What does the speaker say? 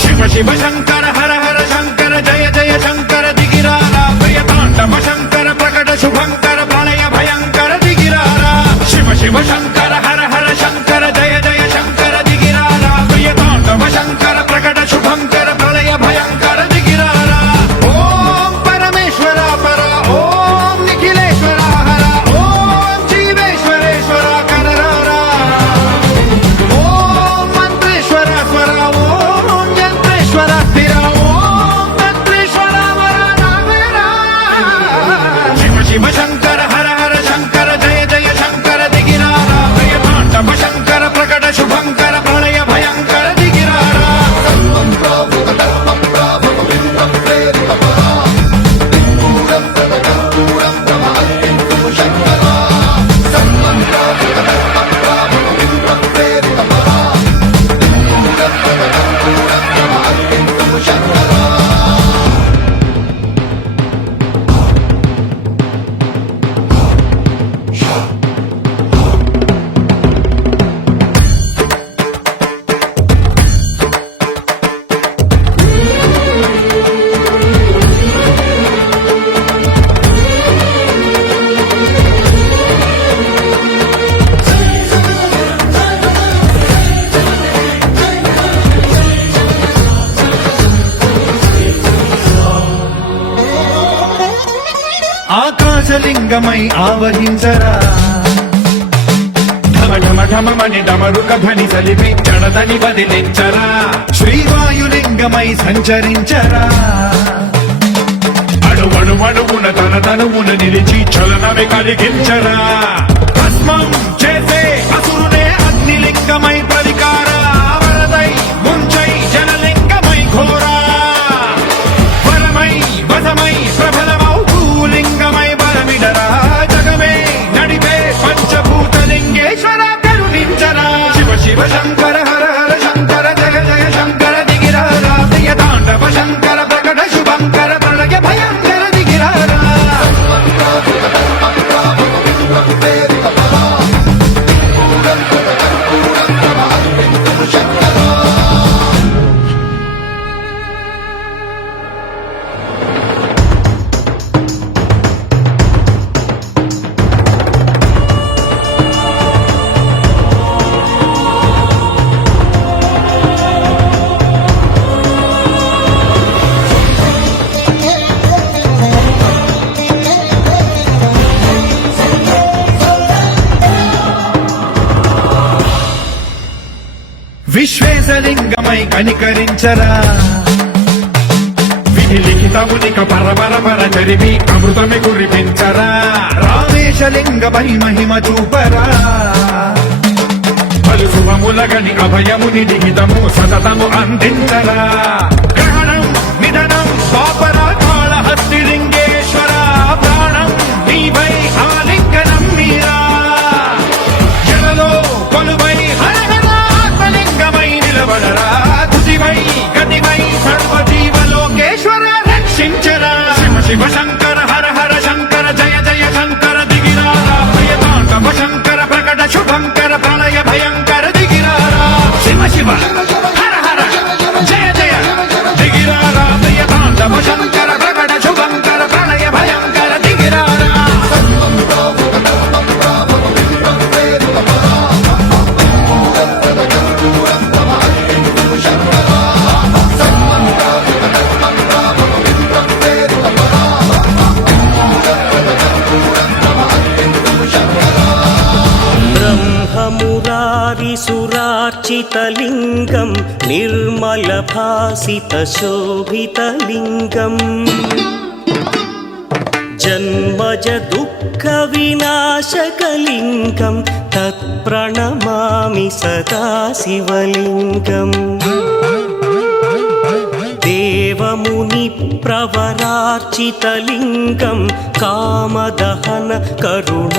శివ శివ శంకర హర హర శంకర జయ జయ శంకర దిగిరారా ప్రియతాండవ శంకర ప్రకట శుభంకర ప్రళయ భయంకర దిగిరారా శివ శివ శంకర హర హర శంకర జయ జయ శంకర దిగిరారా ప్రియతాండవ శంకర ప్రకట శుభంకర ప్రళయ భయంకర దిగిరారా ఓం పరమేశ్వర పర ఓం నిఖిలేశ్వర హర ఓం జీవేశ్వరేశ్వర కరరారా ఓం మంత్రేశ్వర స్వర ఓం యంత్రేశ్వర స్థిర ఓం తంత్రేశ్వర వరదావేరా శివ శివ శంకర హర హర శంకర జయ జయ శంకర దిగిరారా ప్రియతాండవ శంకర ప్రకట శుభంకర ప్రళయ భయంకర దిగిరారా ఆకాశలింగమై ఆవహించరా ఢమ ఢమ ఢమమని డమరుక ధ్వని సలిపి జడదని వదిలించరా శ్రీవాయులింగమై సంచరించరా అణువణువున తన తనువున నిలిచి చలనమే కలిగించరా భస్మం చేసే అసురునే అగ్నిలింగమై ప్రతికారా వరదై ముంచై జనలింగమై ఘోరా వరమై వసమై ప్రబలమౌ భూలింగమై బలమిడరా జగమే నడిపే పంచభూతలింగేశ్వర కరుణించరా శివ శివ శంకర హర హర శంకర జయ జయ శంకర దిగిరారా ప్రియతాండవ శంకర ప్రకట శుభంకర ప్రళయ భయంకర దిగిరారా విశ్వేశలింగమై కనికరించరా విధి లిఖితమునిక పరపర పర చరివి అమృతమి కురిపించరా రామేశలింగమై మహిమ చూపరా పలు శుభములగని అభయముని లిఖితము సతతము అందించరా గ్రహణం నిధనం పాపరా కాళహస్తి లింగేశ్వర ప్రాణం నీవై ఆలింగనం మీరా జలలో కొలువై నిలబడరా తుదివై గతివై సర్వజీవలోకేశ్వర రక్షించరా శివ శివ శంకర హర హర శంకర జయ జయ శంకర దిగిరారా ప్రియతాండవ శంకర ప్రకట శుభంకర ప్రళయ భయంకర దిగిరారా శివ శివ హర హర జయ జయ దిగిరారా ప్రియతాండవ శంకర ప్రకట శుభంకర ప్రళయ భయంకర దిగిరారా सुरार्चितलिङ्गं निर्मलभासितशोभितलिङ्गम् जन्मज दुःखविनाशकलिङ्गं तत्प्रणमामि सदा शिवलिङ्गम् देवमुनिप्रवरार्चितलिङ्गं कामदहन करुणाकरलिङ्गम्